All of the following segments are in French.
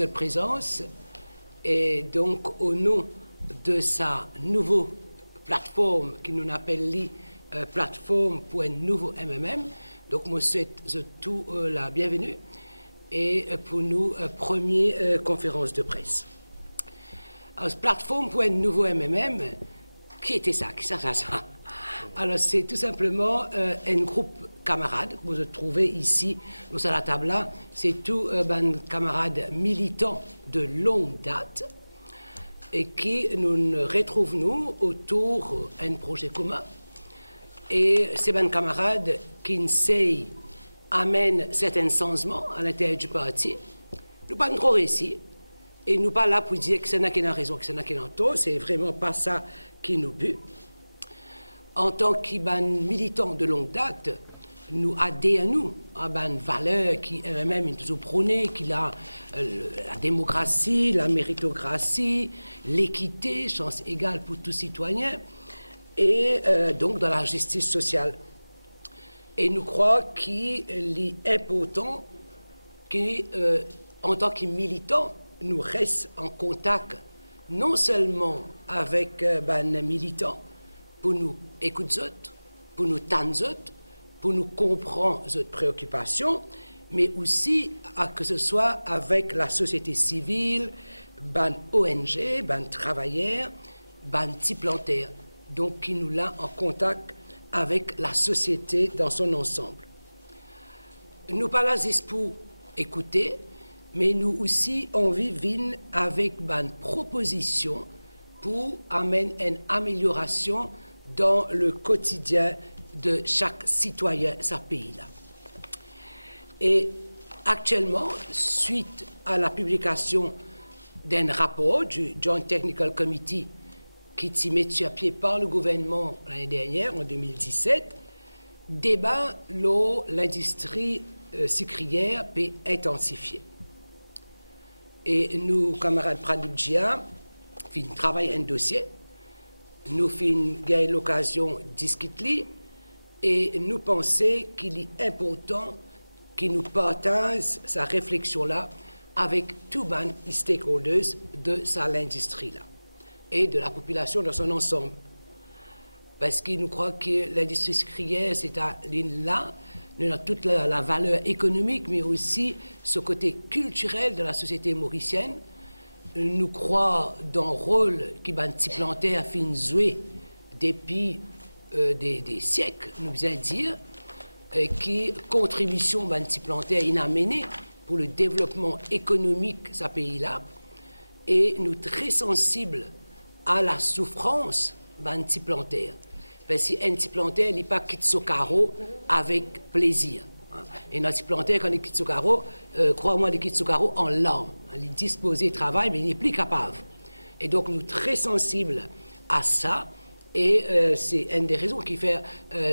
votre présence et donc au nom de sa nouvelle plateforme qui nous appelle plateforme pour un nouveau MMM. Donc, moi, souhaite tout la bienvenue et pour nous, première conférence de presse. Alors, plateforme pour un nouveau MMM, qui était ça? Qui ça? Alors, c'est tout simplement un groupe camarades que vous trouvez ici, à la table là. C'est tous camarades militants de longue date et qui nous retrouvent nous autour d'un projet commun. Et ces camarades qui amènent certains changements à l'intérieur du parti. Nous pas trop réussi. Et nous pas là pour dire que c'est n'a qui a raison, que c'est n'a qui a tort. C'est vraiment pas ça qui nous but. En tant que militants de longue date, nous adhérons à une valeur qui est même toujours prônée, qui a la démocratie, la méritocratie, l'équité, chance égale pour tous citoyens, et donc dans la justice sociale. Et nous croyons qu'il est important qu'en tant que militants, nous restions en contact non seulement avec les militants, pour nous écouter, pour nous tendre, pour nous comprendre leurs préoccupations, mais aussi que ce soit avec la société civile, les ONG, les travailleurs, les petits plantaires, donc qui nous l'a en contact avec la société dans son ensemble. Nous pas là pour écouter, mais nous aussi envie de avec une proposition pour amener une amélioration dans le quotidien de chaque citoyen de ce pays-là. Et actuellement, suite à la publication d'un rapport du Joint Technical Committee qui s'est mis sur pied par le gouvernement l'année dernière, en 2017, débat l'industrie sucrière peut intensifier. Et nous, camarades Pradipjia, nous travaillons un dossier, nous avons l'occasion de discuter et nous pensons qu'il est important que nous partagions sa réflexion-là avec tous les stakeholders de l'industrie-là et de la population dans son ensemble. Parce que nous croyons que l'industrie sucrière, c'est là, nous avons toute la valeur économique, mais aussi ce côté culturel de la société mauricienne. Nous croyons dans le rôle que les petits plantaires ont joué depuis des siècles, nous allons dire, qui contribution des petits plantaires a mené pour le développement économique de ce pays-là. Et nous sommes très sensibles à la souffrance des petits plantaires. Parce qu'un petit plantaire n'est pas quitte son carreau avec plaisir. Et un petit plantaire, quand il quitte son carreau, crois-moi, il quitte son carreau en larmes. Il est disposé au travail, mais il n'est plus capable. Et donc, nous sommes très sensibles à ça. Et c'est une des raisons qui fait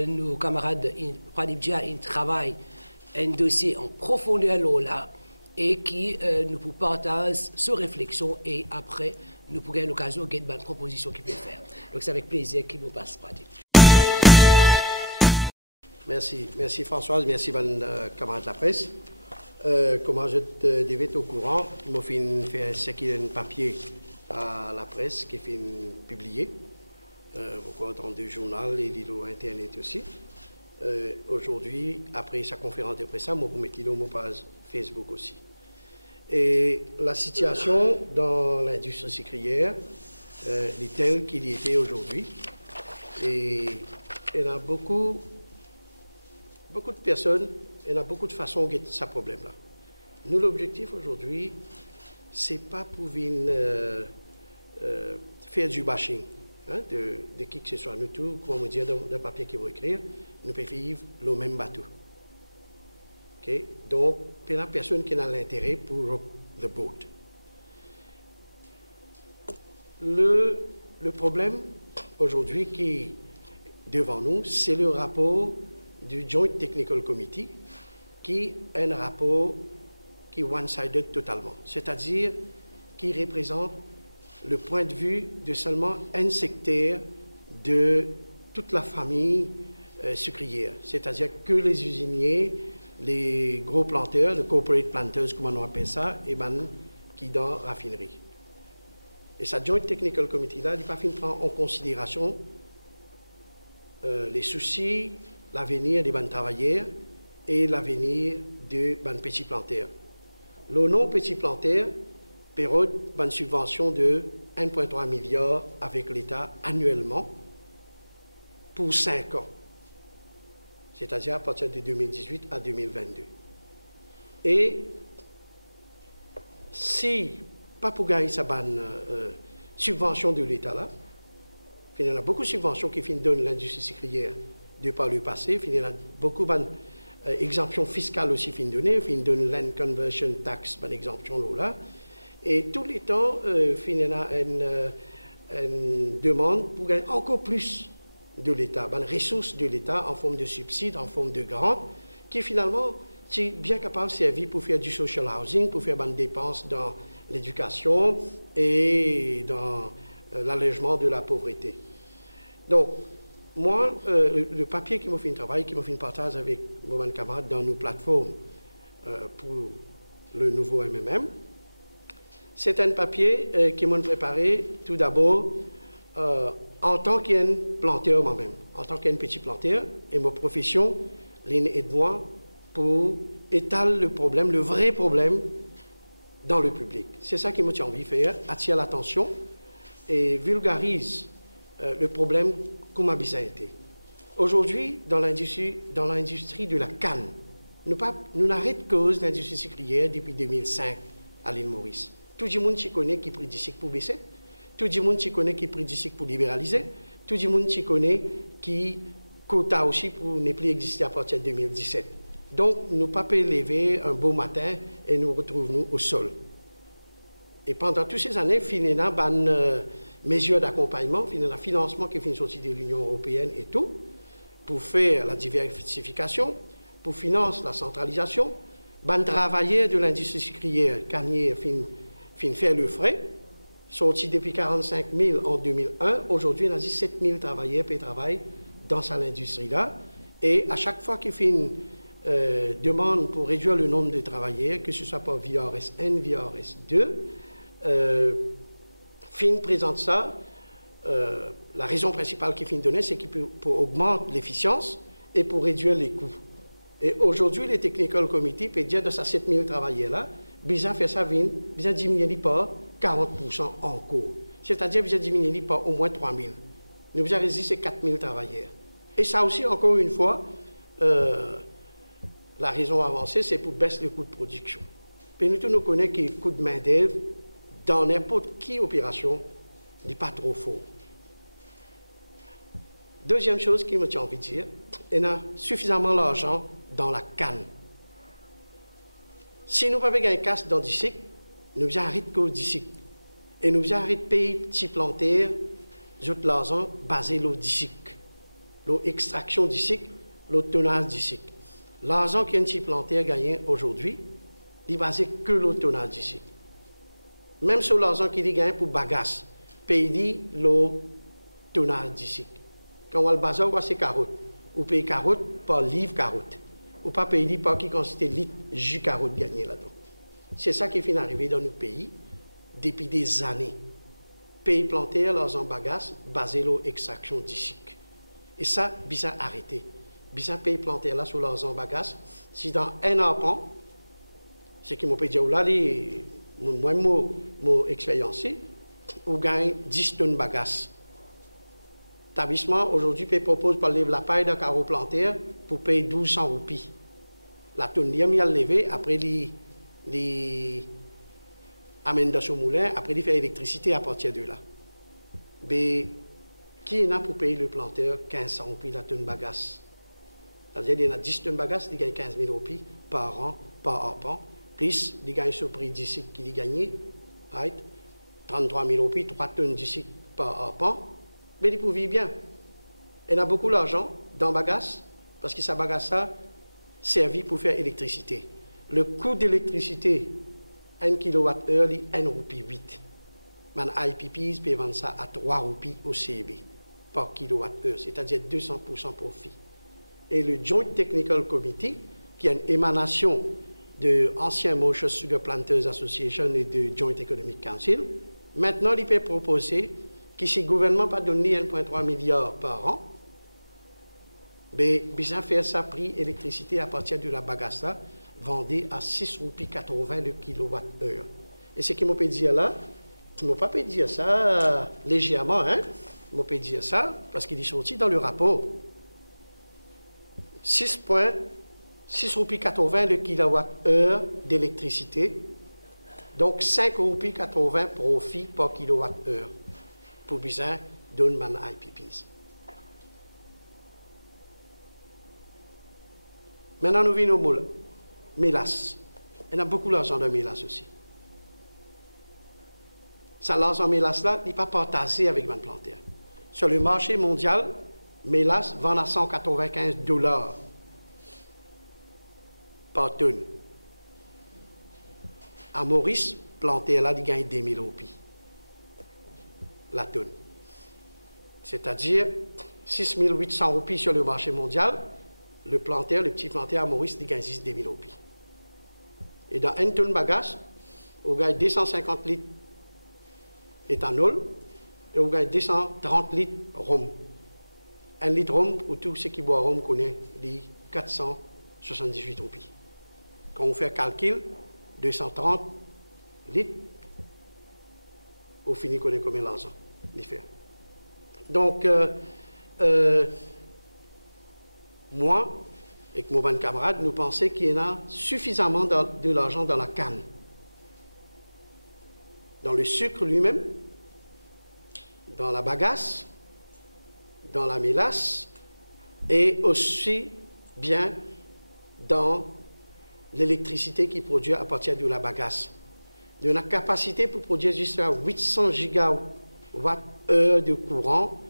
nos camarades Pradipjia, ils travaillent un dossier en profondeur là et qui nous partagent ces réflexions et après, nous pourrons l'occasion de faire une proposition qu'il peut faire. Donc, c'est avec plaisir qu'il nous passe Pradip. Merci Françoise, merci camarade de la presse. Comment je te devais au courant, je fait un papier à la presse qui est publié, dans le journal et sur Internet aussi. Aujourd'hui, après sa conférence de presse, je vais mettre mon page Facebook aussi. Et la situation dans l'industrie sucrière est telle qu'il y était aujourd'hui. Et il y a beaucoup de personnes, il y a beaucoup de façons de ce problème-là. Nous, l'objectif aujourd'hui, ce n'est pas pour venir faire du bashing de qui que ce soit. Nous tous, comme on dit dans le papier qu'ils vont écrire, nous pouvons vivre le même bateau. Okay? Donc, il y a personne qui a l'intérêt pour rock the boat. Le problème aujourd'hui qui est devant nous, c'est le rapport du Joint Technical Committee, qui est un rapport qui est one-sided totalement, c'est-à-dire qui représente le point de vue de seulement un secteur de toute la famille sucrière, c'est-à-dire que les usiniers, les gros planteurs, les corporate planters, comme on appelle ça, et qui est dans la raffinerie. Et cette Joint Technical Committee là, il pas fin prendre en considération les soucis, l'avenir des banques travailleurs et l'avenir des banques petits plantaires. Le non petit plantaire période une subvention de 1,3 milliard avec l'État annuellement pour 5 ans, c'est-à-dire à partir de 2018 à 2022. Et si pas pour gagner cette subvention de l'État là, il y a beaucoup de subventions qui donnent l'industrie sucrière de par le passé, il y a beaucoup d'exemptions fiscales aussi qui donnent, il donne land conversion tax, une exemption là. Et tous les temps, il y a une demande pour gagner encore plus de l'État, une ressource de l'État en forme de subsides, en forme de grants, qui finalement sont bien capables de servir pour faire du social housing, pour faire des dépenses dans l'éducation et dans l'allègement de la pauvreté. Donc, moi, le papier qui m'a fait un travail, qui m'a fait un partage avec mon camarade dans nos plateformes pour le nouveau MMM, c'est un papier qui m'a préparé tout d'abord en tant qu'un planteur moi-même, en tant qu'un petit planteur, et ma profession aide moi pour étaler le problème, le vrai problème dans le public. C'est ça qui m'a envie de faire, attirer l'attention et vulgarise le problème comme a bien été. Aujourd'hui, dans l'industrie de la canne, nous n'arrêtons cause l'industrie sucrière depuis 2005 à l'île Maurice. Tout le monde s'y connaît qui prédit pour baisser, tout le monde s'y connaît qui prédit pour libéraliser, tout le monde s'y connaît qui quota aussi pour ne plus exister à partir de 2017. Donc, nous ne pouvons pas lever un beau matin et nous retrouvons au sol. Et pendant toutes ces années, il y a une mesure d'accompagnement, il y a un financement qui est sorti de l'Union européenne et tout, pour faire la diversification, pour financer la centralisation. Les travailleurs de l'industrie sucrière, Carnier, fin faire le frais, sorti depuis 45 000 en 2001. Aujourd'hui, il y a 17 000 travailleurs qui travaillent dans cette industrie-là. Et à chaque fois qu'il fait une demande pour réduire le nombre de travailleurs, que ce soit par VRS 1, VRS 2, fin présente ça. La raison principale qu'il fin donner, c'est qu'il peut augmenter l'efficience et pour réduire les coûts. Et aujourd'hui, les Technical Committee peuvent dire de ces 7 000 travailleurs-là, besoin faire ça, besoin diminuer par 40% encore. C'est-à-dire besoin diminuer par au moins 3 000. Nous besoin résister 4 000 travailleurs. Et ça aussi, encore une fois, la raison avancée, c'est pour baisser le coût de production. Puis nous tous nous connaissons que le coût de main-d'œuvre, dans n'importe quelle opération, n'est pas trop fort. Deuxième chose qui me tient envie de dire, il y a suffisamment d'argent dans la canne. Si nous ne pouvons pas gagner casse dans le cycle, nous devons arrêter de cycle. Et nous devons arrêter de payer petits plantaires, autres l'argent basé sur le cycle. L'extraction du cycle, le tonnage du cycle. L'argent qu'un petit plantaire gagne aujourd'hui, il est basé que le tonnage du cycle. Même sur l'argent qu'il gagne pour bagasse, paye le tonnage du cycle. Quand on va le bazar, c'est carotte. Ou paye carotte par livre carotte. Ou pas payer par qui consiste litre jus carotte gagné là-dedans. C'est ça qui est arrivé dans nos pays depuis des années. Pays plantaires, l'argent bagasse, basé sur l'extraction du cycle. Et ça, bizarre arrêté. Bizarre pays plantaires là sur l'argent bagasse. Si dans un arpent, ce qui m'a peut dire là, moi, mon expérience, on gagne 10 tonnes bagasse. L'établissement, aujourd'hui, propose par la paille d'un carreau plantaire pour payer 1200 roupies. La tonne, il a levé, après, il amène dans son moulin, après, il fait l'électricité à partir de là. Mais qui en a pour payer le planteur 1500 roupies la tonne bagasse? C'est-à-dire qu'il y a 10 tonnes bagasse, il gagne 15 000 roupies par an, par arpent, plus il gagne ce prix d'ici qu'il a gagné, right? 33 000 roupies, 3 tonnes d'ici par arpent. Mais il peut vivre bien. Il y a beaucoup d'argent dans bagasse, parce que sa bagasse a servi pour faire électricité. Le coût d'électricité, 1 kWh, est 1 roupie 8. Man IPPs peut vendre ça à 3 roupies au CB par kWh, c'est-à-dire 200% profit. Et le Joint Technical Committee, qui est une émanation de anciens Mauritius Sugar Planters Association et de Joint Economic Council. Maintenant, il peut proposer que si le gouvernement n'a pas donné 1,3 milliard par an, mais bien faire ça prix électricité à partir de la bagasse là, vendue à 6,80 roupies le kilowattheure. Et ce qui m'a peut dire là, je ne pas dire ça légèrement, hein? Je peux dire ça parce qu'il est sorti dans le rapport. 6,80 roupies le kilowattheure d'électricité, donc 5,80 roupies profit par kilowattheure pour besoin d'un man IPPs. Maintenant, nous venons au mélas. Il y a beaucoup d'argent dans mélas aussi. Ça, l'argent mélas là, il n'est pas partagé avec Van Planter. Sur le marché mondial, mélas vend à $195 par tonne. À Maurice, Planter là, il gagne 2 000 roupies la tonne. C'est-à-dire 6 800 roupies sur le marché mondial. Le petit Planter à Maurice, il gagne 2 000 roupies. Et dans une tonne bagage, on gagne 250 litres éthanol et on gagne 230 litres rhum. Un litre rhum, pour tous ceux qui boivent rhum, connaît les 478 roupies. Quand on fait un calcul, 230 litres, on finit qu'on est combien l'argent d'y faire. Donc, moi, avec mon bon camarade, nous pensons qu'il y en a suffisamment de l'argent dans la canne. Dans le sucre lui-même, dans la bagasse, dans la mélasse, et aussi bien dans l'électricité qui produit à partir de la bagasse. Il y a une capacité pour produire jusqu'à 800 gigawattheures de courant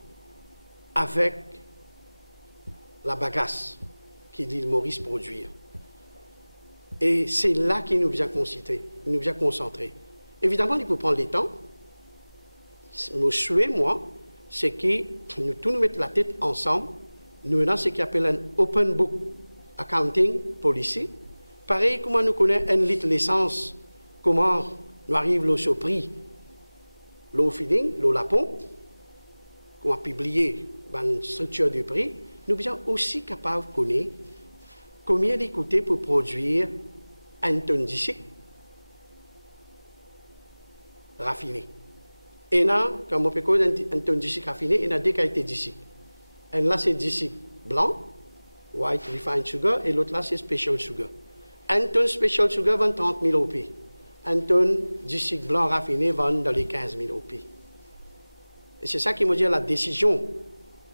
avec la bagasse qui l'île Maurice produire. Et c'est là qu'il nous vient concentrer. Évidemment, il faut prendre le temps. Mon souhait, moi, c'est que nous tous nous mettons la tête ensemble. Nous avons ce qu'on appelle un open book accounting policy. Pareil, comment nous connaissons un litre d'essence, comment nous arrivons au prix, l'eau feeding, l'eau lapon, comment publier une structure de prix. Nous sommes aussi capables de connaître combien il coûte pour produire une tonne d'ici raffiné. Et là, quand on peut connaître une tonne d'ici raffiné, il y a deux qualités d'ici. Un là, c'est d'ici blanc, white refined sugar, et l'autre là, c'est special sugar. Une tonne special sugar vend 30 000 roupies. Une tonne d'ici blanc raffiné vend dans les 15 000 roupies. Et c'est ça qui me dit la décision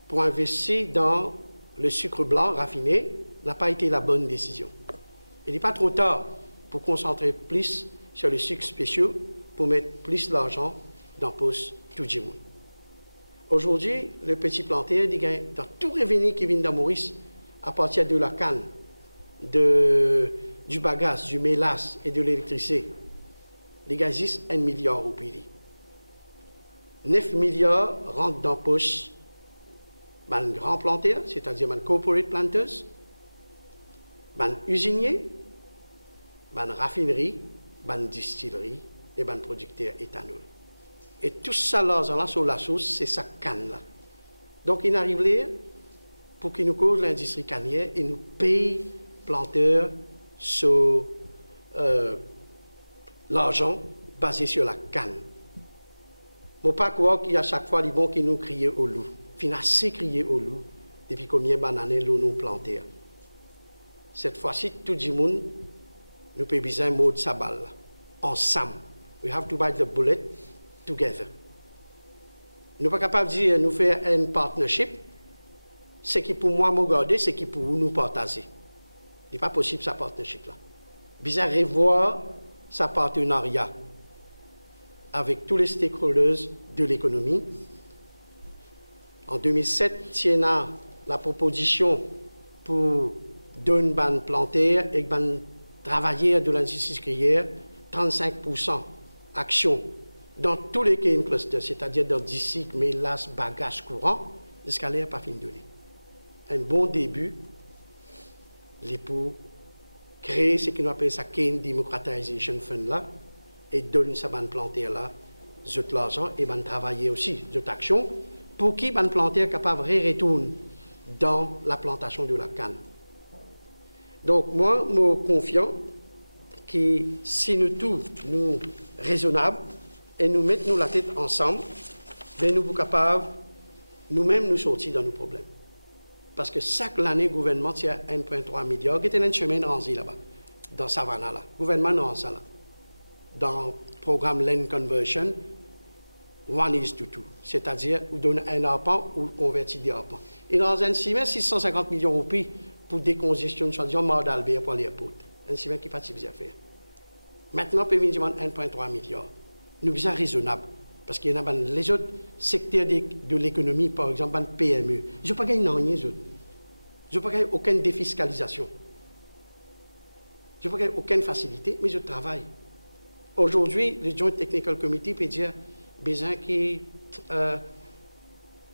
pour investir dans le sucre blanc raffiné n'a pas été la bonne décision. Il n'est pas trop tard pour concentrer plus sur les sucres spéciaux, pour mettre plus d'argent dans la poche tout le monde. Aujourd'hui, le petit Planter, dans tout revenu qui vient de Maurice, à partir de la canne, du bagasse, du mélasse et de l'électricité, les gars, 1 milliard au pays. 9 milliards rentrent dans la poche d'un grand planteur, c'est-à-dire d'un corporate planters, d'un usinier, d'une raffinerie, d'une distillerie et d'un producteur éthanol. Et tout ça, là, sur la sauce, c'est sa canne-là. Donc, il arrive là pour qu'il nous cause l'industrie cannière et nous paye planteurs sur l'argent basé sur la canne. Il ne faut pas croire qu'il y a chaque fois les bons qui nous crient au loup. Il a assez crié au loup depuis combien d'années nous plantons. Cette fois-ci, tout le monde nous peut besoin de mode sabal. Ensemble. We have to bite the bullet together. Nous ne sommes pas capables de dire nous faire un partnership. Ce qui pour moi me garder, c'est qui pour nous partager. Il n'est pas possible ce partnership-là. Besoin revoir sa partenariat avec tous les stakeholders de l'économie. En 2007, il y a la proposition pour donner ban planter et ban travailleurs de l'industrie sucrière 35% action dans tous les cane clusters, c'est-à-dire dans d'ici, mélasse, bagage courant, l'escalier n'est pas fini de donner. Un bon début, les pour créer ce qu'on appelle ça Cane Democratization Fund là, et donne ça ban planter là, zut l'argent et ban travailler aussi, zut action, pour qui ban planter capable de retourner dans la plantation de la canne. Donc moi, je suis confiant que si nous tous, nous raisonnables, et nous mettons la tête ensemble, bien nous sommes capables, nous-mêmes, nous sortir dans nos problèmes. Parce que chaque année, le gouvernement tient 1,3 milliard. Il y a une chemin de là-bas, dans Savannah. Le gouvernement n'a pas ça là. Dans le programme Land Conversion, one is to two. C'est-à-dire, on donne un arpent ou convertit des arpents. Et dans un ciment, 650 millions de roupies pour décongestion, disons, mort d'Albert pour l'airport. Un ciment qui participe à faire. Maintenant, on peut venir demander 1,3 milliard. Nous sommes raisonnables. Parce qu'il y a les autres secteurs de l'économie, par exemple, les PME. Je n'ai pas gagné rien, je n'ai pas gagné aucune défiscalisation. Je n'ai pas gagné aucune facilité, mais je travaille. Aujourd'hui, le Joint Technical Committee peut dire, besoin qui, je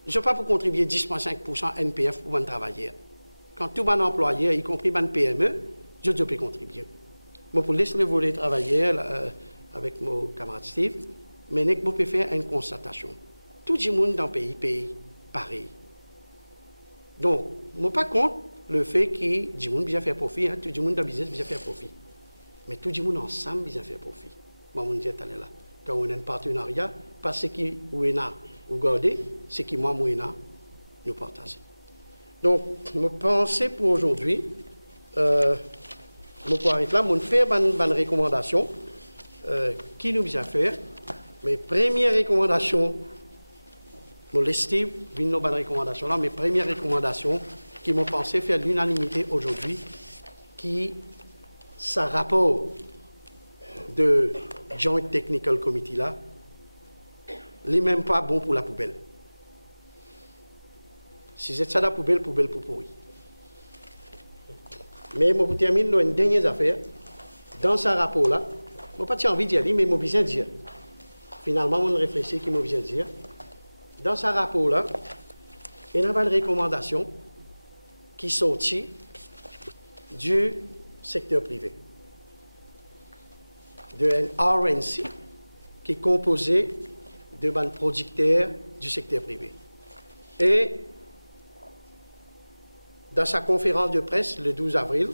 ne sais pas pour contribuer 10,5% NPF pour un travailleur. Quand tout un employeur, y compris un PME, je peux contribuer. Moi, pour laisser le volet travailleur avec mon camarade Steve, mais nous pouvons faire une constatation. Tout le monde dans le pays paye pareil. Donc, je ne suis pas contre le fait que tout le monde puisse faire profit, tout le monde dans le business puisse faire profit. Mais tout le monde ensemble puisse faire profit. Moi, je disais tout à l'heure, quand on a un partenariat, pas ce qui est là, vous gardez, ce qui moi, nous partageons. Donc, je pense pour aujourd'hui, je peux arrêter là, je vais faire une recommandation qui nous vient faire. Mes premières recommandations, je l'estime, une bonne recommandation là, mes premières recommandations qui m'ont pensé faire l'unanimité aujourd'hui, qui, ça rapport de Joint Technical Committee là, n'est même pas bon pour la poubelle. Si c'est ça la poubelle pour pourri. Mais je termine dans une dernière affaire. Dans ce rapport-là, je n'ai pas envie de dire, mais je vais bien dire. Finalement, on réfléchit qui m'a bien dire. Dans ce rapport-là, il y a une recommandation qui sortit du secteur privé, de un RNC qui est composé de producteurs du secteur privé. Et dans sa conférence de presse le 12 avril,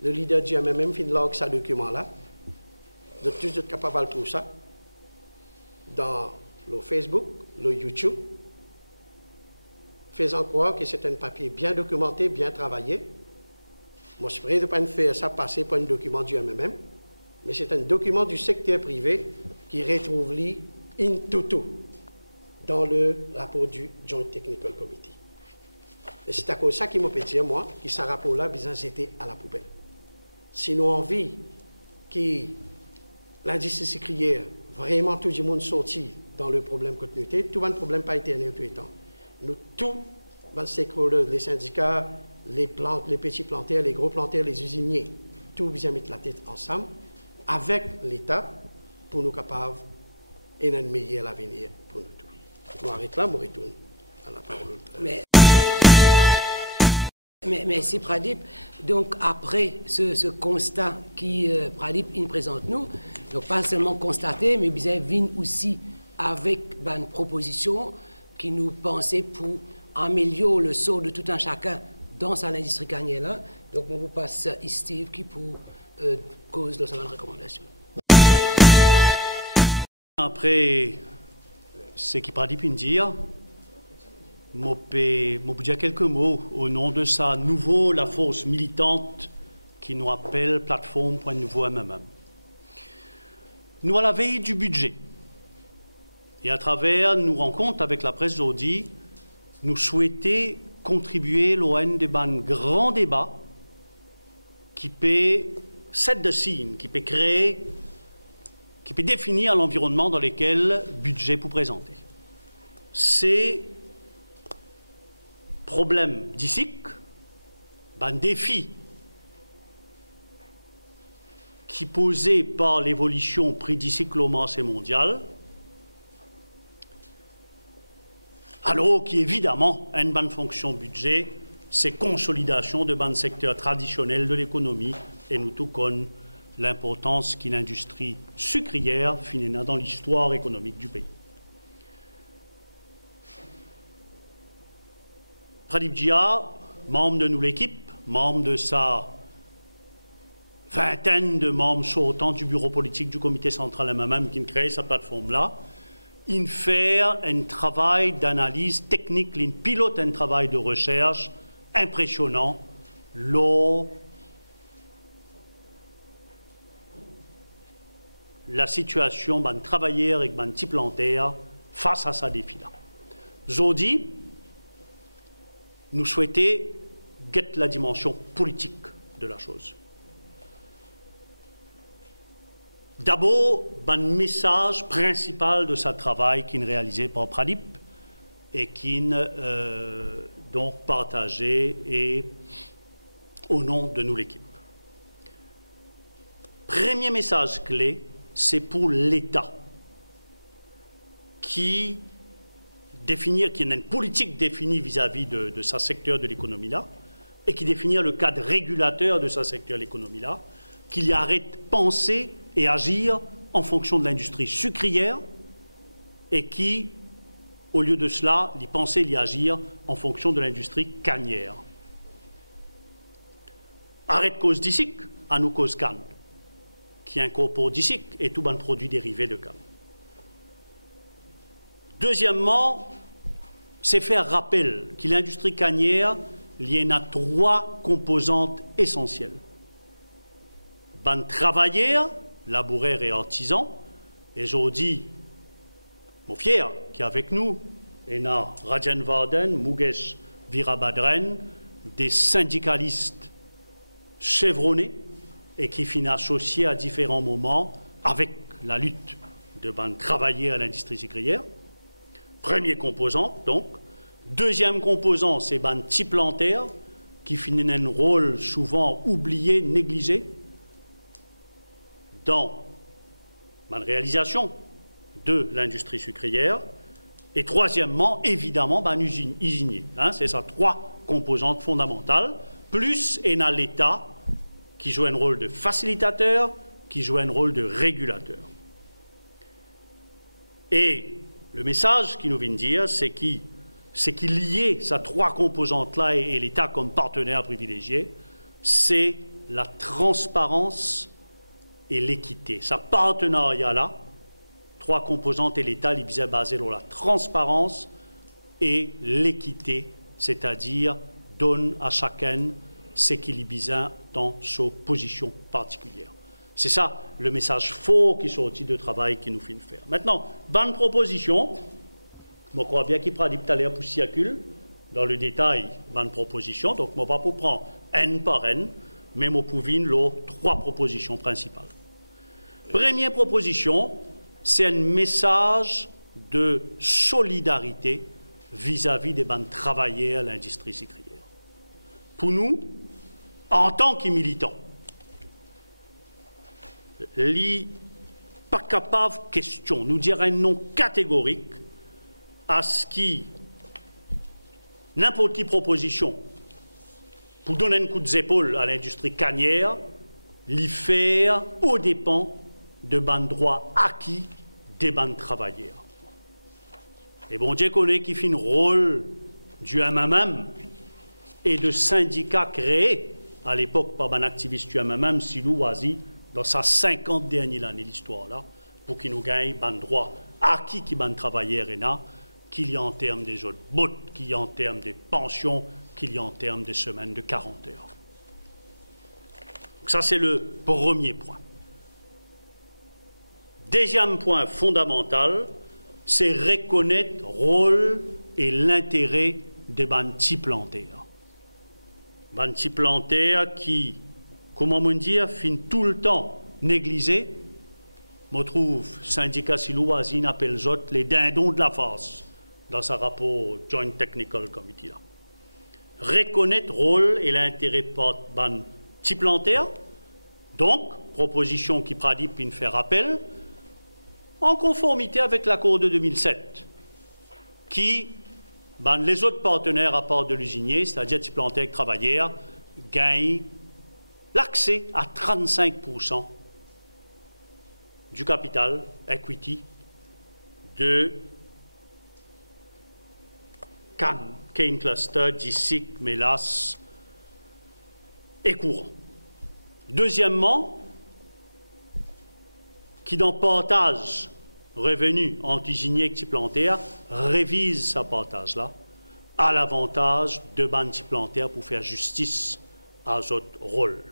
le leader du MMM fin log ce document-là, de tous être capable de trouver ça dans le Facebook, le YouTube, faisant croire que c'est un papier bien documenté, bien travaillé. Moi, je ne peux pas faire ça passer pour un document du MMM, mais c'est un document du secteur privé qui retrouve lui in toto dans le rapport du Joint Technical Committee. Et c'est à cause de ça qu'il m'a dit, moi, que ce rapport-là, besoin jeter à la poubelle. Si nous avons envie que l'industrie sucrière, vraiment tout le monde sorti dans le problème continuité, tout le problème pas éternel tout le temps. Nous, tous, les syndicats, les petits planteurs, les gros planteurs, les usiniers, tout bien mettre la tête ensemble avec l'État pour nous capables et un meilleur avenir pour nous tous. Je m'arrête là, je retourne à la parole. Merci Pradip. Donc après ce constat qui Pradip il présente nous, donc pas seulement constater, mais bien venir aussi avec une proposition qui nous pensait pour améliorer le sort de tout un chacun dans sa industrie gagnée-là. Donc on vous passe Steve qui pour cause de sa recommandation. Après ce qui Pradip vient de dire, je peux dire quelques mots au nom de sa la force militante qui nous appelle Plateforme pour un nouveau MMM. Nous à la veille du budget et à travers nos rencontres avec la presse aujourd'hui, nous souhaitons contribuer à un grand débat qui peut set the scene, qui peut créer, qui peut définir l'environnement dans lequel le budget peut présenter. C'est problème d'ici, un défi qui est posé par l'évolution prix d'ici au marché mondial, alors qui évidemment a une bonne fonction budget c'est consolidation de ban secteur traditionnel de l'économie et nous tout connaissons l'importance qu'une industrie sucrière finit dans l'histoire économique du pays. Pradip Jia, membre de nous l'équipe, membre de sa vingtaine de membres sortants du bureau politique du comité central MMM qui a créé sa plateforme-là, il fait un travail d'analyse technique, il pilote un travail de recherche impressionnant lors la situation des travailleurs et des petits plantaires face à ce défi-là. Aujourd'hui, nous souhaitons get la dimension politique de la chose. D'abord, un message principal de ce travail qui est réalisé par Pradip et qui est donc partagé et au nom de nous l'équipe. Premier message clé, c'est pour l'État qui a une politique définie vis-à-vis de ce secteur de l'économie-là et qui définit le cadre régulateur de ce secteur de l'économie-là, qu'il arrête de penser et agir en fonction de l'industrie sucrière et qui, au lieu de cela, il penser et agir en fonction de l'industrie cannière. Arrête cause d'ici à nous cause canne, qui incorpore d'ici et tout bon produit dérivé de canne. Deuxièmement, c'est faire rappel que l'industrie cannière, il y en a 3 composantes essentielles. Ban travailleurs, laboureurs et artisans, et aujourd'hui, mon fier qui est avec nous, et na Rajan Varden, Mugesh Virabhadran, des syndicalistes chevronnés et qui finissent associés à différents moments avec la lutte de ban travailleurs à l'industrie sucrière. Premier composant, donc. Deuxième composant, c'est ban petits plantaires qui finissent un rôle souvent oublié, négligé dans la réalisation de l'industrie sucrière. Et troisièmement, évidemment, ben, usinier. Hein, c'est ça, 3 composantes fondamentales. Plus, et dans l'État qui joue un rôle de facilitateur, qui joue un rôle de régulateur. Et le message qu'il nous vient de dire, c'est qu'il liait ces 3 composantes-là et l'État comme partenaire privilégié, c'est la transparence et l'équité. Ce partenariat-là, 3 composantes et l'État, il est basé sur la transparence et l'équité, c'est-à-dire donne à chacun ce qu'il a dans sa position particulière. C'est ça le message fort qui est sorti de travail qui nous fait faire. Maintenant, bonne proposition, je crois bien qu'il prend tout à l'heure pour circuler dans le détail bonne proposition, donc je ne vais pas prendre une par une, mais je vais vous 3 propositions principales. Première proposition, c'est un message de solidarité vis-à-vis des bandes travailleurs à l'industrie sucrière. Pour nous, en tant que militants, pas capable de question, nous dire un non catégorique à ce qui, n'importe quelle proposition, pour donner un coup d'épaule à l'industrie cannière, l'y faire aux dépens de bandes droits acquis des bandes travailleurs. Et bon Dieu connaît qui fait un rôle du MMM et de syndicats créés à l'époque par un activiste du MMM, Silou Wazi, dans sa 50 dernières années l'histoire là, pour qu'il nous gagne un droit acquis qui ban travailleurs et là, qu'il y a en termes des autres bouts, qu'il y a en termes des pensions, qu'il y a en termes des semaines de 40 heures. Donc ça c'est le premier point. Deuxième point fondamental, c'est reconnaître le rôle et l'intérêt des petits plantaires. Les petits plantaires qui, comment on dit, finissent tout le temps négligés. Je trouve syndicat silouazine appelle les dindons de la farce dans ce rapport Joint Technical Committee. Reconnaître le rôle et l'intérêt des petits plantaires. Donc, proposition qui Pradip in fait rappel, en conformité avec l'accord de 2007, qui les autres partenaires à part de l'usinier, c'est-à-dire type plantaire et travailleurs, gagnent l'accès à 35% du capital equity de Cane Cluster, DICIC, Mélas et Courant. Deuxièmement, qui dans partage revenu entre usinier et plantaire, révise sa partage-là à l'avantage de ban plantaire pour faire justice à autres rôles.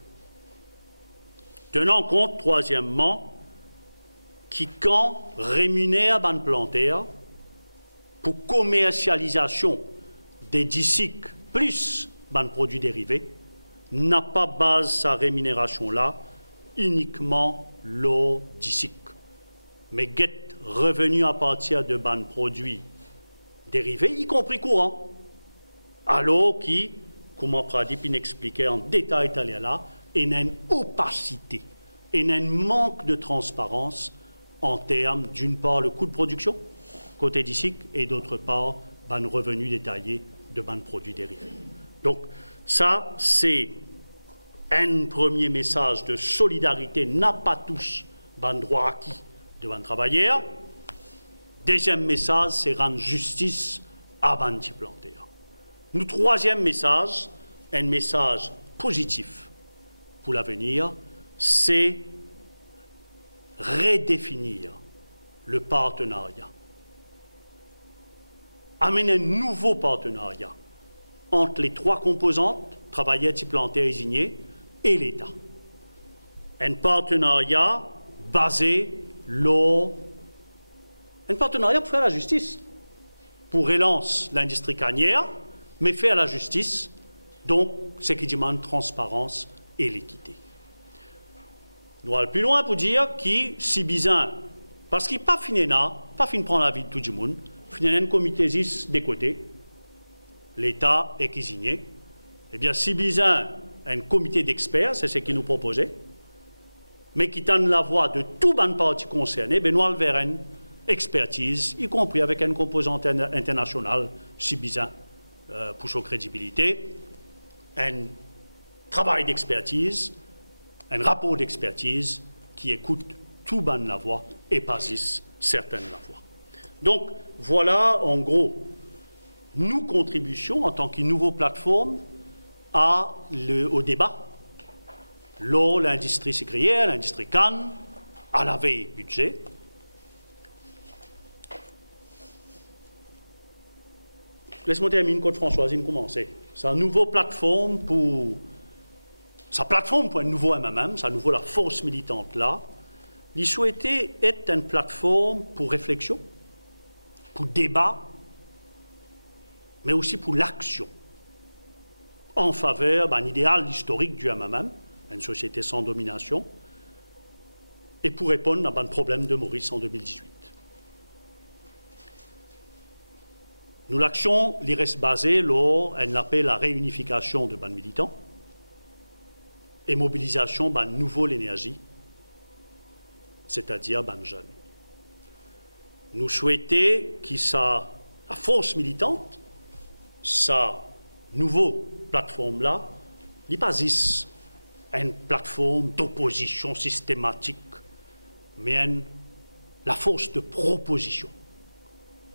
Tenant compte, troisièmement, qui quand rémunère ban plantaire pour commercialisation des DICIC plus ban produits dérivés, n'a pas base sa rémunération-là uniquement l'eau DICIC, mais get revenu à partir de ban produits dérivés, y compris courant. Alors qui, comme Pradipine expliquait en détail là, il y a une opacité, il y a un manque de transparence en termes, d'une part, le coût de production, côté DICIC, et d'autre part, ban revenu détaillé de ban produits dérivés. Donc, ça, c'est un premier message de solidarité, n'a pas tous ban droit acquis de ban travailleurs. Deuxième message, c'est rendre justice à ban plantaire. Nous, troisième message, un message positif pour l'avenir, c'est redéfinir le partenariat. Amener un nouveau partenariat entre les trois composantes, travailleurs, plantaires, usiniers, et l'État. Un partenariat basé un partenariat pour faire la justice, pour relancer l'industrie cannière, mais faire la justice, donc ce qui demande transparence et l'équité. Nous allons plus loin pour dire que si besoin, parce qu'il n'est pas fini là, pas fini de prendre la vie de tout le monde, il y a un comité des côtés, l'État et cuisinier, eh bien si besoin, un comité d'experts, c'est ce qu'il nous proposait, mais qui tend la voix de tout ban parti concerné, nous allons vers une expertise, y compris avec une composante internationale, si besoin, pour sa crédibilité, un travail d'expertise, un rapport d'expertise qui écoute tout ban la voix et pas certaines la voix. Donc, voilà, en gros, nos contributions en tant que nouvelle plateforme au débat. L'eau, l'industrie sucrière, l'industrie canne, à la veille budget. Laisse-moi terminer, Côte Françoisine, commencer. C'est une nouvelle plateforme pour un nouveau MMM, c'est à nouveau la force militante là. Il souhaitait être une plateforme pour réflexion, pour débat, mais aussi pour l'action, en faveur d'un idéal historique du MMM, une société sans domination, et pour répondre à un problème de Maurice en 2018. Nous, l'action, il reste basée sur un appel à la réunification de ban militants et mobilisation de nouvelle énergie, c'est-à-dire ban jeunes. Nous souhaitons que la force militante, sa nouvelle plateforme-là, n'est pas une plateforme d'opposition systématique, mais la force de proposition.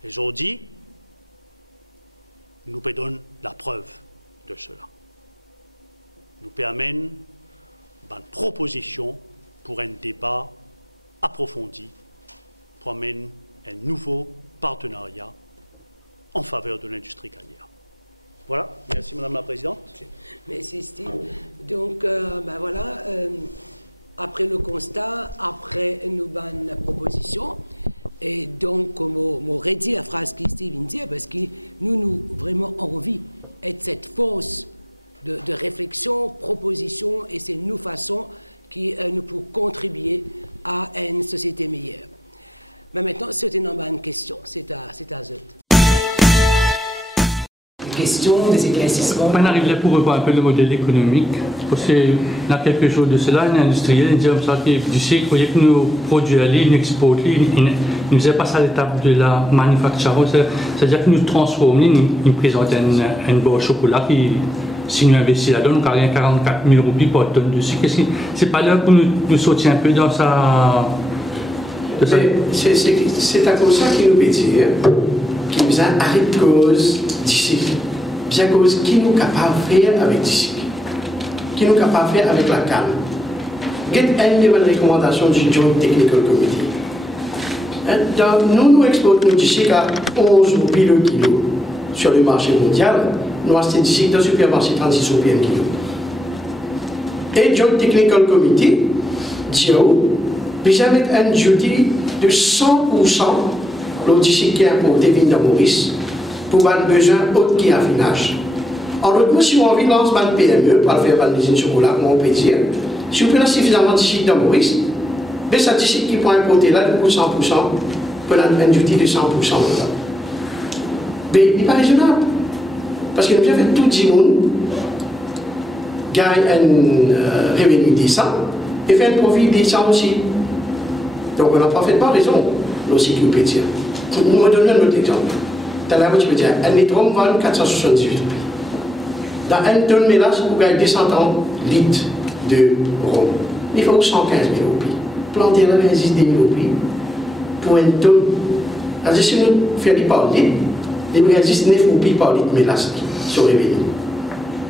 Et aujourd'hui, nous donnons la preuve de cela. Nous permettons une proposition pour un débat approfondi, pour amener un nouveau partenariat en faveur de l'industrie cannière. Voilà, merci Madame la Présidente. Merci Steve. Donc, voilà, après le constat, après une bonne proposition, et donc, comme on redit la phrase que Steve dit, parce que nous vraiment envie d'être cette force de réflexion, proposition, et c'est nous façon qui nous pouvons contribuer à une société meilleure. Mais maintenant, c'est une bonne question, c'est à eux. questions, des éclaircissements. On arrive là pour revoir un peu le modèle économique. Parce que dans quelques jours de cela, un industriel il dit comme ça que d'ici, il croyait que nos produits allaient, ils exportent, ils ne faisaient pas ça à l'étape de la manufacture. C'est-à-dire que nous transformons, ils présentent un beau chocolat qui, si nous investissons là-dedans, nous gagnons 44 000 roupies par tonne dessus. C'est pas là pour nous sortir un peu dans sa. C'est à cause ça qu'il nous peut dire qu'il nous a arrêté cause d'ici. C'est à cause qui nous capable de faire avec d'ici. Qui nous capable de faire avec la canne. Get une nouvelle recommandation du Joint Technical Committee. Nous exportons d'ici à 11 roupies le kilo sur le marché mondial. Nous achetons d'ici dans le supermarché 36 roupies le kilo. Et Joint Technical Committee dit puis j'ai mis un duty de 100% l'audition qui est importé vient de Maurice pour un besoin haut qui affinage. En l'autre mot, si on a envie de lancer un PME pour faire une usine de chocolat, on peut dire, si on peut suffisamment d'ici de Maurice, mais ça d'ici qui peut importer là, du coup 100%, pour un duty de 100%. Mais il n'est pas raisonnable. Parce que nous avons fait tout le monde gagne un revenu décent et fait un profit décent aussi. Donc on n'a parfaitement raison, l'encyclopédie. Nous me donnons un autre exemple. Dans la tu peux dire, un litre vend 478 roupies. Dans un tonne de mélasse, vous gagnez 230 litres de rhum. Il faut 115 000 roupies. Planter là, il existe 10 000 roupies pour une tonne. C'est-à-dire, si nous faisons par litre, il existe 9 roupies par litre de mélasse sur les revenu.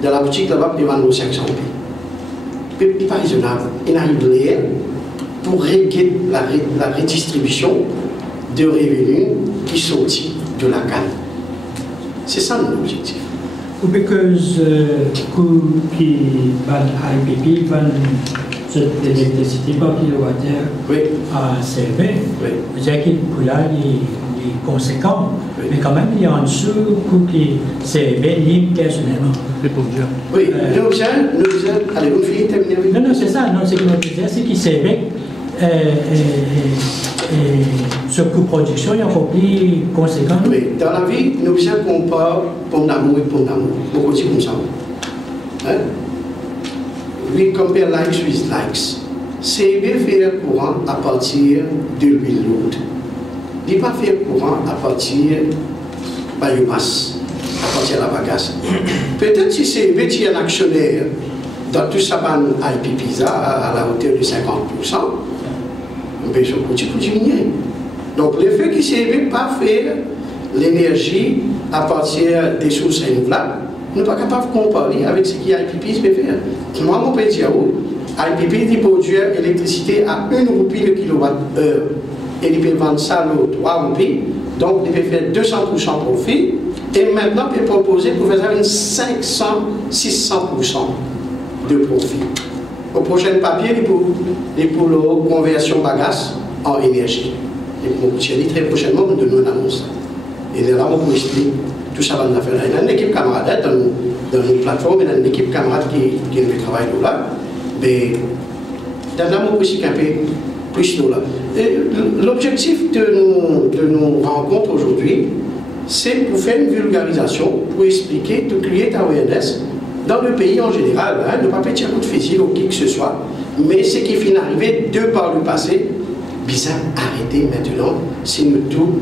Dans la boutique là-bas, il vend 500 roupies. Ce n'est pas raisonnable. Il arrive là pour régler la redistribution de revenus qui sortent de la canne. C'est ça notre objectif. Parce qui va à IPP, va l'électricité par kilowattheure à CV, vous avez qu'il là les conséquents, mais quand même il y a en dessous pour qui CV libre questionnellement. Oui, nous observons, allez, vous finissez terminer. Non, c'est ça, non, c'est ce que je disais, c'est qu'il CV. Sur co-production, il y a encore plus conséquent. Oui, dans la vie, nous observons qu'on parle pour l'amour et pour l'amour. Beaucoup de choses comme ça. Hein? We compare likes with likes. C'est bien faire courant à partir de l'huile lourde. Il ne pas faire courant à partir de biomasse, à partir de la bagasse. Peut-être si c'est un actionnaire dans tout ça, IPPISA à la hauteur de 50%, mais je peux diminuer. Donc, le fait qu'il ne sait pas faire l'énergie à partir des sources renouvelables, nous ne sommes pas capables de comparer avec ce qu'IPP peut faire. Moi, mon petit IPP produit l'électricité à 1 roupie le kilowattheure. Et il peut vendre ça à 3 roupies. Donc, il peut faire 200% profit. Et maintenant, il peut proposer pour faire une 500-600% de profit. Au prochain papier, il pour la conversion bagasse en énergie. Et très prochainement, nous donnons une annonce. Et là, on peut expliquer tout ça. Il y a une équipe camarade dans nos plateformes, il y a une équipe camarade qui travaille là. Mais dans la on peut aussi un peu plus là. L'objectif de nos rencontres aujourd'hui, c'est pour faire une vulgarisation, pour expliquer, to create awareness dans le pays en général, ne pas péter un coup de fusil ou qui que ce soit, mais ce qui finit arrivé de par le passé, bizarre, arrêtez maintenant, si nous tous,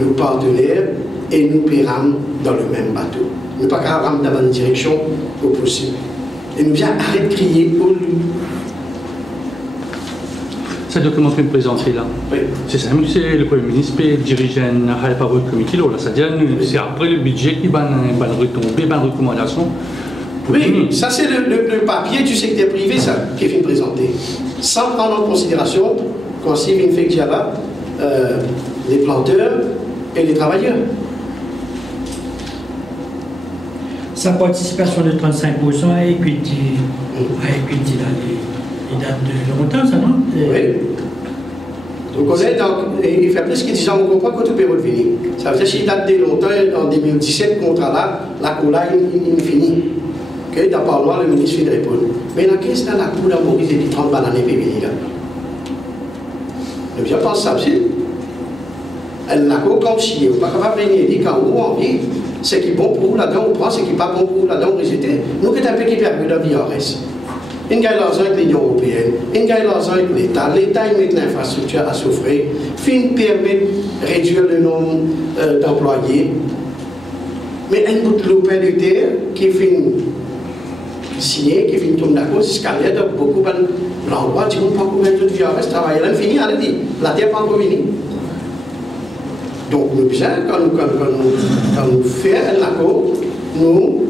nos partenaires, et nous pérams dans le même bateau. Nous ne pas qu'à ramener dans la bonne direction au possible. Et nous bien arrêter de crier au loup. Ce document que vous présentez là, oui. C'est ça, c'est le Premier ministre qui dirige un high power committee, c'est-à-dire c'est après le budget qui va retomber, va recommandation. Oui, ça c'est le papier du secteur privé ça, qui est présenté. Sans prendre en considération quand il fait que là, les planteurs et les travailleurs. Sa participation de 35% à Equity dans les dates de longtemps, ça non? Oui. Donc on est dans, il fait presque 10 ans, on comprend que tout peut revenir. Ça veut dire qu'il date de longtemps, en 2017, le contrat là, la cola il finit. Okay? Dans le Parlement, le ministre fait répondre. Mais dans qu'est-ce que la cour de Maurice et 30 balles l'année peut venir là? Donc je pense ça aussi. Elle n'a pas comme si, on n'est pas capable de venir dire quand on envie. ce qui est bon pour vous là-dedans, on prend ce qui n'est pas bon pour vous là-dedans, on rejette. Nous, qui est un pays qui permet de vivre en reste. Il y a l'argent avec l'Union européenne, il y a l'argent avec l'État. L'État met l'infrastructure à souffrir, fin permet de réduire le nombre d'employés. Mais un bout de l'opéra de terre qui finit signé, qui finit tourner d'accord, jusqu'à l'aide de beaucoup d'endroits, du coup, pas couvrir tout le reste, travailler là, fini, elle dit, la terre pas encore finie. Donc, nous, quand nous faisons un accord, nous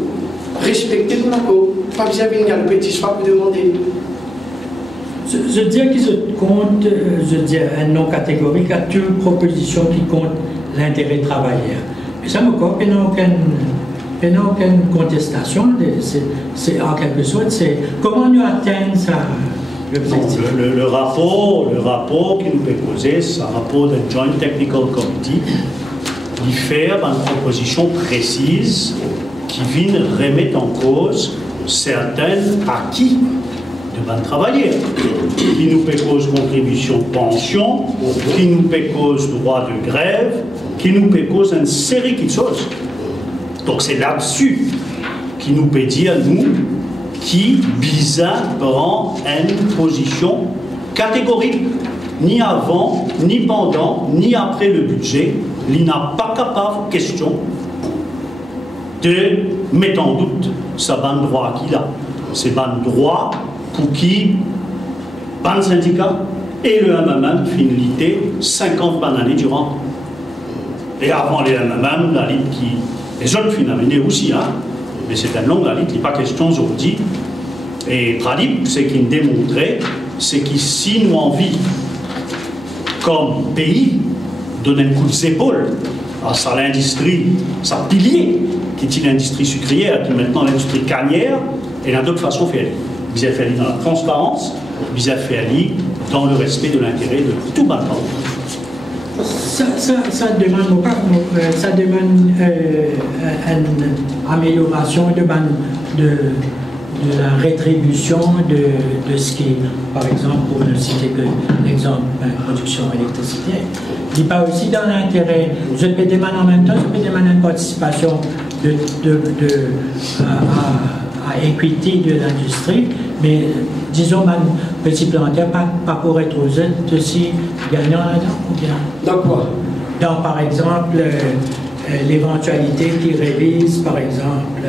respectons l'accord. Pas besoin de faire une petite fois pour demander. Je dirais que je compte, je dirais, un nom catégorique à toute proposition qui compte l'intérêt travailleur. Et ça, encore, il n'y a aucune contestation. C'est en quelque sorte, c'est comment nous atteindre ça. Le rapport qui nous est posé, c'est un rapport d'un Joint Technical Committee qui fait une proposition précise qui vient remettre en cause certains acquis de ban travailleurs, qui nous pose contribution de pension, qui nous pose droit de grève, qui nous pose une série de choses. Donc c'est là-dessus qui nous peut dire, nous, qui bizarre prend une position catégorique, ni avant, ni pendant, ni après le budget, il n'a pas capable question de mettre en doute sa ban droit qu'il a. C'est ban droit pour qui ban syndicat et le MMM finalité 50 ban années durant. Et avant les MMM, la ligne qui les autres finalité aussi, hein. Mais c'est un long la ligne, il n'est pas question aujourd'hui. Et Tradip, ce qu'il démontrait, c'est qu'ici nous envie, comme pays, donner un coup d'épaule à sa l'industrie, sa pilier, qui est l'industrie sucrière, qui est maintenant l'industrie cannière, et il y a d'autres façons de faire. Vous avez fait dans la transparence, vous avez fait dans le respect de l'intérêt de tout le monde. Ça demande une amélioration de la rétribution de ce qui, par exemple, pour ne citer que l'exemple de la production d'électricité, il n'est pas aussi dans l'intérêt. Je peux demander en même temps, je peux demander une participation à équité de l'industrie, mais disons, un petit planteur, pas pour être aux autres aussi gagnant là-dedans. Dans quoi? Dans, par exemple, l'éventualité qui révise, par exemple,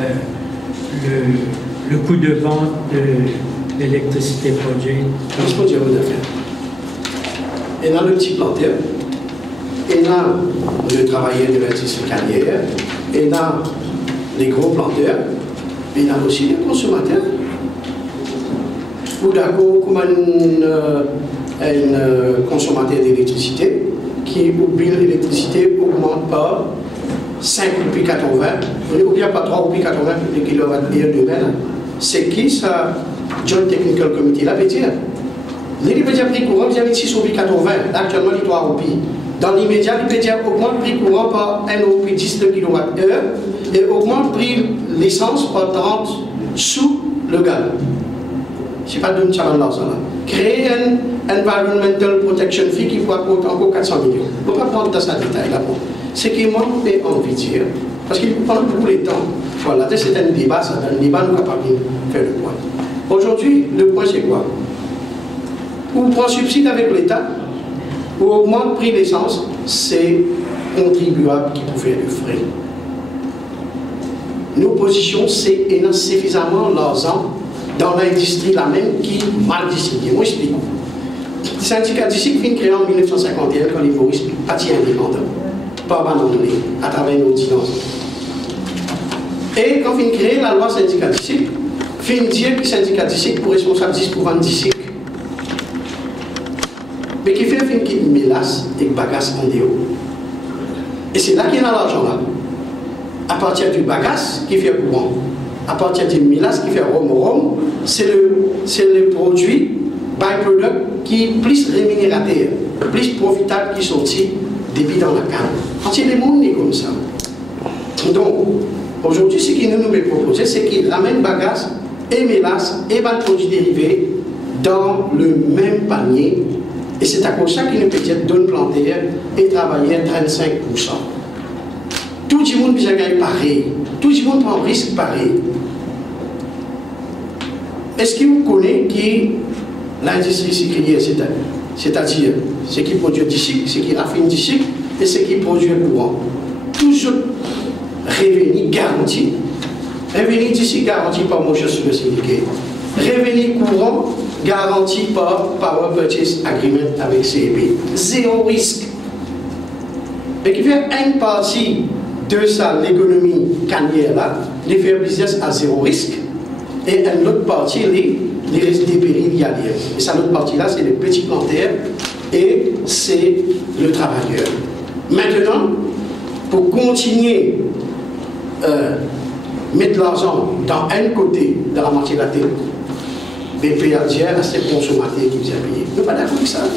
le coût de vente de l'électricité produite. Je peux dire aux affaires. Et dans le petit planteur, et dans le travailleur de l'industrie carrière, et dans les gros planteurs, mais il y a aussi les consommateurs. Ou d'accord, comme un consommateur d'électricité qui oublie l'électricité augmente par 5 roupies 80, ou bien pas 3 roupies 80 pour le kilowattheure de mer. C'est qui ça, Joint Technical Committee là, veut dire? Il peut dire prix courant, vous avez 6 roupies 80, actuellement il 3 roupies. Dans l'immédiat, il peut dire augmente le prix courant par 1 roupie 10 de kilowattheure et augmente le prix l'essence par 30 sous le gaz. Je ne sais pas d'où ça va l'argent là. Créer un Environmental Protection Fee qui pourra coûter encore 400 millions. On ne va pas prendre dans ce détail là. Ce qui moi j'ai envie de dire, parce qu'il prend beaucoup de temps. Voilà, c'est un débat, ça un débat, nous sommes capables de faire le point. Aujourd'hui, le point c'est quoi? Ou on prend subside avec l'État, ou augmente le prix de l'essence, c'est contribuable qui peut faire le frais. Nos positions, c'est suffisamment l'argent dans l'industrie la même qui est mal distribuée. Moi, je explique. Le syndicat d'ici qui fut créé en 1951 quand les Maurice parti indépendant, par Bananglais, à travers nos ordonnances. Et quand on a créé la loi syndicat d'ici, on a dit que le syndicat d'ici pour responsable pour vendre d'ici. Mais qui fait une petite mélasse et bagasse en dehors. Et c'est là qu'il y a l'argent là. À partir du bagasse qui fait courant, à partir du mélasse qui fait rhum, c'est le produit byproduct qui est plus rémunérateur, plus profitable qui sortit depuis dans la canne. Entier le monde est comme ça. Donc, aujourd'hui, ce qui nous est proposé, c'est qu'il ramène bagasse et mélasse et produits dérivés dans le même panier. Et c'est à cause de ça qu'il nous peut dire donne planter et travailler 35%. tout le monde bisa gagne pareil, tout le monde prend un risque pareil. Est-ce que vous connaissez que l'industrie sucrière, c'est-à-dire ce qui produit du sucre, ce qui raffine du sucre et ce qui produit le courant, toujours revenu garanti. Revenu du sucre garanti par mon chef sur le syndicat. Revenu courant garanti par Power Purchase Agreement avec CEP. Zéro risque. Et qui fait une partie de ça, l'économie cannière là, les faire business à zéro risque. Et une autre partie, les risques des périls y aller. Et cette autre partie-là, c'est les petits plantaires et c'est le travailleur. Maintenant, pour continuer mettre l'argent dans un côté de la moitié de la terre, BP a dit à ces consommateurs qui vous a payé. Nous ne sommes pas d'accord avec ça. Nous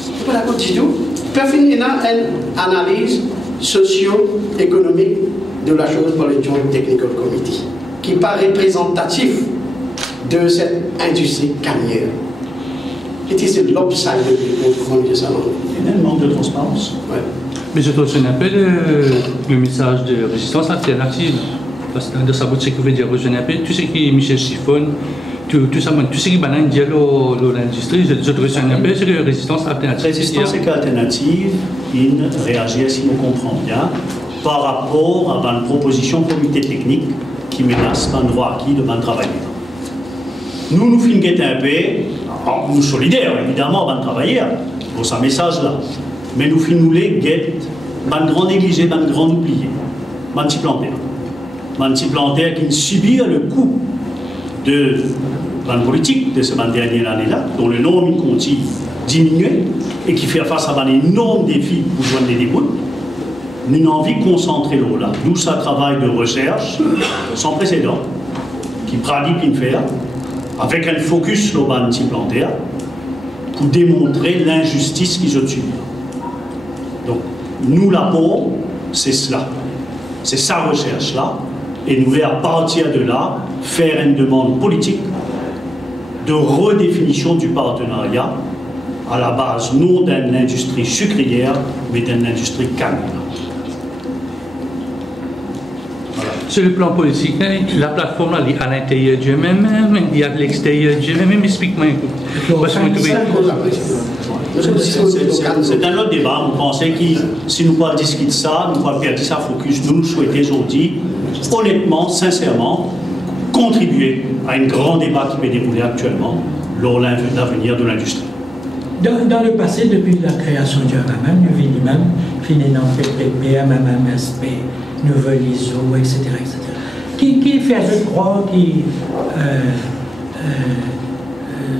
ne sommes pas d'accord du tout. Peut finir une analyse socio-économique de la chose par le Joint Technical Committee, qui n'est pas représentatif de cette industrie cannière. Et c'est l'upside de comment dire ça. Il y a un manque de transparence. Ouais. Mais je trouve un peu le message de résistance alternative. Parce que dans sa boutique, vous dire, je n'ai pas tout ce qui est Michel Chiffon, tout ce qui est banal l'industrie, je trouve un peu sur la résistance alternative. Résistance alternative, il réagit, si on comprend bien, par rapport à une proposition comité technique qui menace un droit acquis de un travailleur. Nous finissons un peu, nous solidaires évidemment, un travailleur, pour ce message-là. Mais nous finissons les guettes, un grand négligé, un grand oublié, un petit plantaire. Un petit plantaire qui subit le coup de la politique de ces dernières années-là, dont le nombre continue diminuer et qui fait face à un énorme défi pour joindre les débouts. Nous avons envie de concentrer là. D'où ça travail de recherche sans précédent, qui pratique faire, avec un focus sur le petit plantaire, pour démontrer l'injustice qu'ils ont subie. Donc, nous, l'apport, c'est cela. C'est sa recherche-là. Et nous voulons, à partir de là, faire une demande politique de redéfinition du partenariat à la base non d'une industrie sucrière, mais d'une industrie canne. Voilà. Sur le plan politique, la plateforme là, à l'intérieur du même, il y a à l'extérieur du même, explique-moi. C'est un autre débat. Vous pensez que si nous ne discutons de ça, nous ne perdre ça focus. Nous souhaitons aujourd'hui, honnêtement, sincèrement, contribuer à un grand débat qui peut dérouler actuellement lors de l'avenir de l'industrie. Dans le passé, depuis la création du MMM, nous venons même, finissons PPP, MMMSP, Nouvelle ISO, etc. Qui fait, je crois,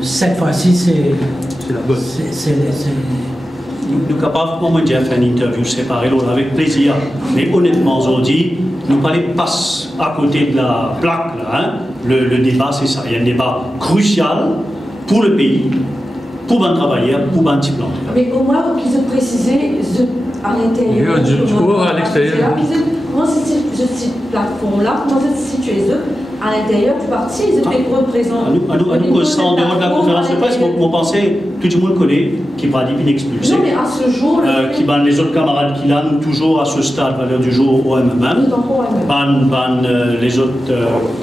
cette fois-ci, c'est la bonne. Nous sommes capables de faire une interview séparée avec plaisir. Mais honnêtement, aujourd'hui, nous ne pas à côté de la plaque. Là, hein. Le débat, c'est ça. Il y a un débat crucial pour le pays, pour un travailleur, pour un petit plan. Mais au moins, qu'ils ont précisé à l'intérieur. À l'extérieur. Comment cette plateforme-là, comment se situe à l'intérieur du parti, ils étaient représentants. Nous, au centre de la conférence de presse, vous pensez, tout le monde connaît, qui va dire expulsé. Non, mais à ce jour. Qui ban les autres camarades qui là, nous toujours à ce stade, valeur du jour au MMM. Ban les autres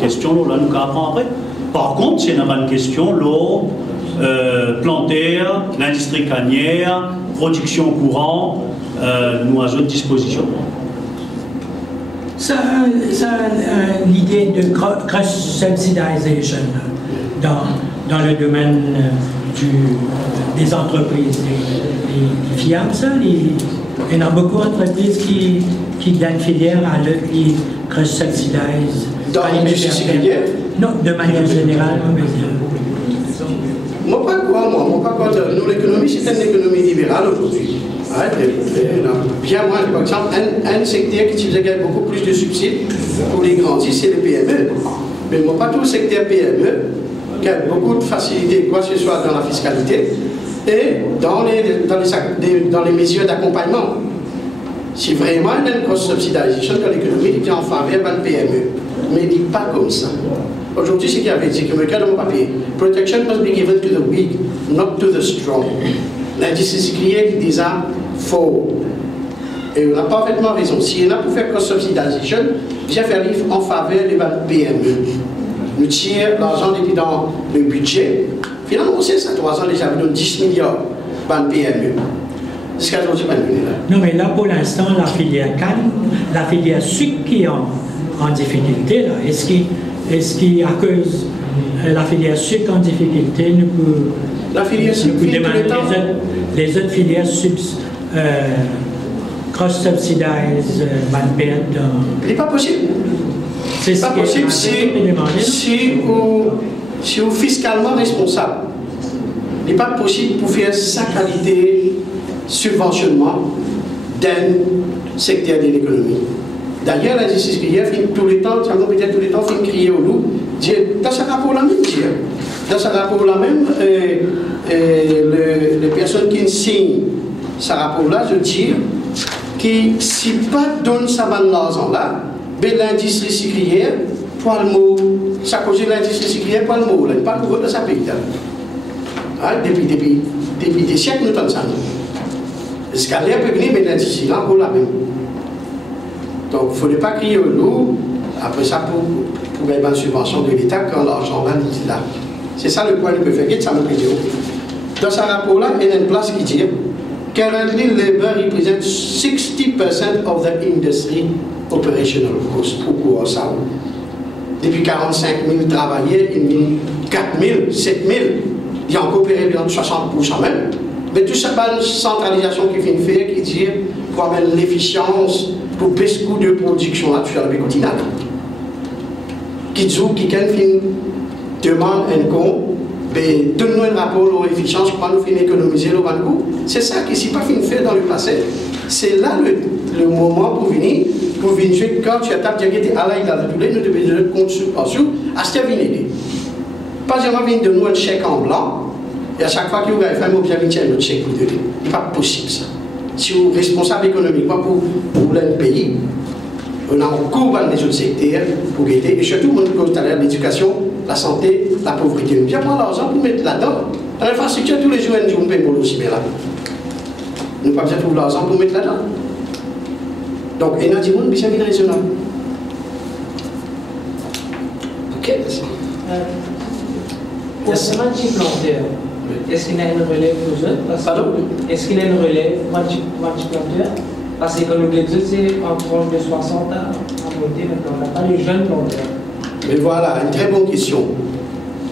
questions, là, nous apprend après. Par contre, c'est une question, l'eau, plantaire, l'industrie cannière, production courant, nous à d'autres dispositions. Ça l'idée de cross-subsidization dans le domaine des entreprises. Les fiables, ça, il y en a beaucoup d'entreprises qui donnent filière à l'œuvre qui cross-subsidise. Dans l'industrie sucrière? Non, de manière générale, on va dire. Moi, pas quoi. Nous, l'économie, c'est une économie libérale aujourd'hui. Bien moins, par exemple, un secteur qui utilisait beaucoup plus de subsides pour les grandir, c'est les PME. Mais moi, pas tout le secteur PME, qui a beaucoup de facilité, quoi que ce soit dans la fiscalité et dans les mesures d'accompagnement. Si vraiment il y a une grosse subsidisation de l'économie, qui est en faveur de PME. Mais il ne dit pas comme ça. Aujourd'hui, ce qu'il y avait dit, que regarde mon papier, protection must be given to the weak, not to the strong. L'industrie sucrière qui déjà faut Et on a parfaitement raison. Si on a pour faire cross-subsidisation, bien faire livre en faveur des PME. Nous tirons l'argent depuis dans le budget. Finalement, on sait ça, 3 ans déjà, nous donne 10 milliards par PME. Jusqu'à aujourd'hui, pas de là. Non, mais là, pour l'instant, la filière canne, la filière sucre qui est en difficulté, là, est-ce qu'à cause la filière sucre en difficulté, nous pouvons... La filière sucre, les autres filières sucre, cross-subsidised, il n'est pas possible. C'est pas possible si vous fiscalement responsable. Il n'est pas possible pour faire sa qualité subventionnement d'un secteur de l'économie. D'ailleurs, la justice crière finit tout le temps, peut-être tout le temps, finit crier au loup, dire, dans ce rapport là même, dire, dans ce rapport là même, les personnes qui signent ce rapport là, je dis, qui si pas donne ça dans l'argent là, ben l'industrie sucrière, pour le mot, ça cause l'industrie sucrière, pour le mot, là, pas pour dans sa pays là. Depuis des siècles, nous avons ça. Le scalaire peut venir, mais l'industrie là, pour la même. Donc, il ne faudrait pas crier au loup, après ça, pour gagner une subvention de l'État quand l'argent là, est là. C'est ça le point que nous pouvons faire, ça me peut dire. Dans ce rapport-là, il y a une place qui dit currently labor represents 60% of the industry operational cost au cours ça. Depuis 45 000 travailleurs, il y a 4 000, 7 000, il y a encore opéré de 60% même. Mais tout ça, c'est une centralisation qui fait une faire, qui dit pour améliorer l'efficience, pour baisser le coût de production là, sur le continent. Qui dit qui demande un compte, donne-nous un rapport à l'efficience pour nous faire économiser le coût. C'est ça qui s'est pas fait faire dans le passé. C'est là le moment pour venir jouer quand tu as tapé, tu as allé dans le poulet, nous devons donner compte sur à ce qu'il venir. Pas seulement venir de nous un chèque en blanc, et à chaque fois que vous avez fait un mot, bien venir un autre chèque pour donner. Ce n'est pas possible ça. Si vous êtes responsable économiquement pour le pays, on a encore dans les autres secteurs pour aider, et surtout, on cause tout à l'heure l'éducation, la santé, la pauvreté. Nous bien prendre l'argent pour mettre là-dedans. Dans l'infrastructure, tous les jours, nous payons pour aussi bien là. Nous n'avons pas besoin de trouver l'argent pour mettre là-dedans. Donc, il y a des gens qui sont raisonnables. Ok, merci. Pour ce planteur, est-ce qu'il y a une relève pour eux? Pardon? Est-ce qu'il y a une relève planteur? Parce que nous, les autres, c'est en tranche de 60 à monter maintenant. On n'a pas les jeunes planteurs. Mais voilà, une très bonne question.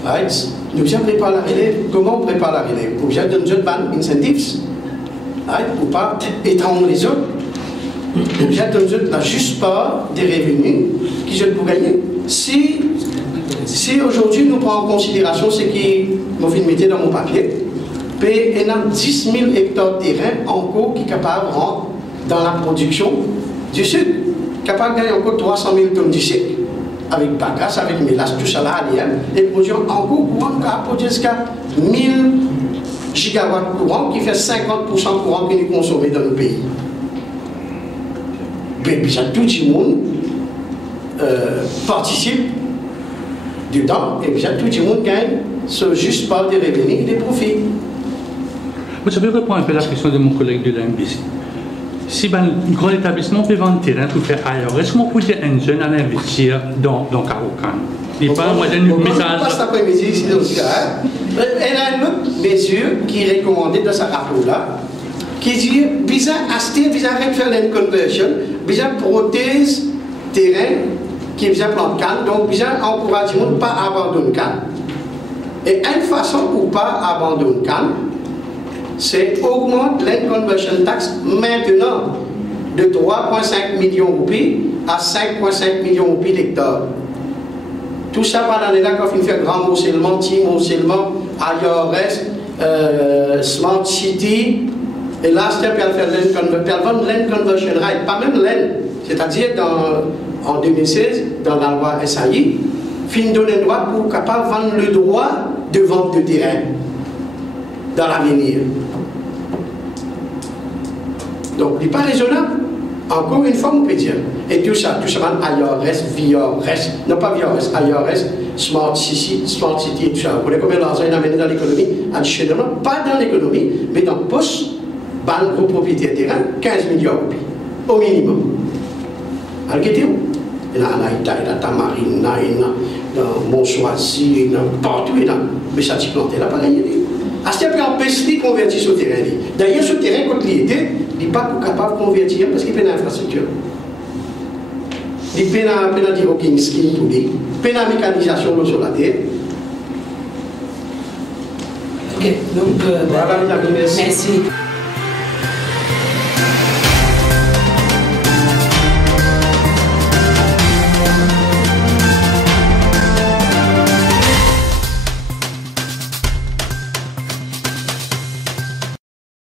Right? Nous bien préparer la relève. Comment on prépare la relève? Pour bien donner des incentives. Right? Pour ne pas étendre les autres. Pour bien donner la juste part des revenus qui je pour gagner. Si aujourd'hui nous prenons en considération ce qui m'a fait mettre dans mon papier, il y a 10 000 hectares de terrain en cours qui sont capables de rentrer dans la production du sucre, capable de gagner encore 300 000 tonnes de sucre, avec bagasse, avec mélasse, tout ça là, et produire en cours courant, qui a produit jusqu'à 1000 gigawatts courant, qui fait 50% courant que nous consommons dans le pays. Mais puis tout le monde participe dedans, et puis tout le monde gagne ce juste par des revenus et des profits. Vous savez répondre un peu à la question de mon collègue de l'MBC. Si un grand établissement peut vendre terrain pour faire ailleurs, est-ce qu'on peut dire un jeune à investir dans Carocan? Il n'y a pas moi un message. Pas cet après-midi ici dans ce cas. Elle a une autre mesure qui est recommandée dans ce rapport-là, qui dit bizarre acheter, bizarre faire une conversion, bizarre prothèse terrain qui bizarre plante canne, donc bizarre encourager le monde pas abandonner canne. Et une façon pour pas abandonner canne, c'est augmenter l'end conversion tax maintenant de 3,5 millions de roupies à 5,5 millions de roupies d'hectares. Tout ça par l'année là quand on fait grand morcellement, petit morcellement, IRS, Smart City, et là c'est pour faire l'end conversion right, pas même l'end, c'est-à-dire en 2016 dans la loi SAI, fin donner le droit pour capable vendre le droit de vente de terrain dans l'avenir. Donc, il n'est pas raisonnable. Encore une fois, on peut dire. Et tout ça, IRS, VRS, non pas VRS, IRS, Smart City et tout ça. Vous voyez combien d'argent il a amené dans l'économie? Additionnellement, pas dans l'économie, mais dans le poste, banque aux propriétaires terrain, 15 milliards. au minimum. Algérie, il y a la Tamarine, dans Montchoisy, partout, mais ça t'y planté, là, pas gagné. À ce temps-là, on peut se convertir sur le terrain. D'ailleurs, ce terrain, quand il était, il n'est pas capable de convertir parce qu'il n'y a pas d'infrastructure. Il n'y a pas de skin pour lui, il n'y a pas de mécanisation sur la terre. Ok, donc, merci.